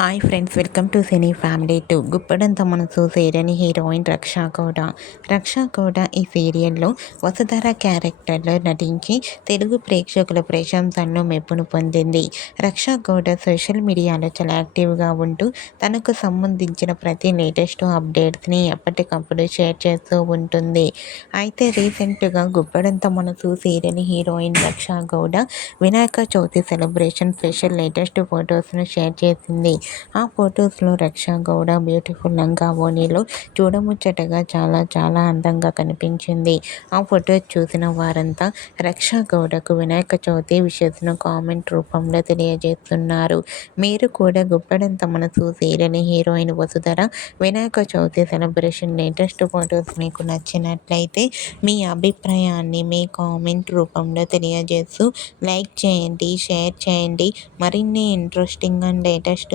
Hi friends welcome to cine family to Guppedantha మనసు సీరియని heroine Raksha Gowda. Raksha Gowda ఈ సీరియల్లో వసుధర క్యారెక్టర్లో నటించి తెలుగు ప్రేక్షకుల ప్రశంసలను మెప్పును పొందింది. రక్షా గౌడ సోషల్ మీడియాలో చాలా యాక్టివ్గా ఉంటూ తనకు సంబంధించిన ప్రతి లేటెస్ట్ అప్డేట్స్ని ఎప్పటికప్పుడు షేర్ చేస్తూ ఉంటుంది. అయితే రీసెంట్గా Guppedantha Manasu serial heroine Raksha Gowda Vinayaka Chavithi celebration special latest ఫొటోస్ను share చేసింది. ఆ ఫొటోస్లో రక్షా గౌడ బ్యూటిఫుల్ లంగా ఓణీలో చూడముచ్చటగా చాలా చాలా అందంగా కనిపించింది. ఆ ఫొటోస్ చూసిన వారంతా రక్ష గౌడకు వినాయక చవితి విషయస్ను కామెంట్ రూపంలో తెలియజేస్తున్నారు. మీరు కూడా Guppedantha Manasu serial heroine Vasudhara Vinayaka Chavithi celebration latest photos మీకు నచ్చినట్లయితే మీ అభిప్రాయాన్ని మీ కామెంట్ రూపంలో తెలియజేస్తూ లైక్ చేయండి షేర్ చేయండి. మరిన్ని ఇంట్రెస్టింగ్ అండ్ లేటెస్ట్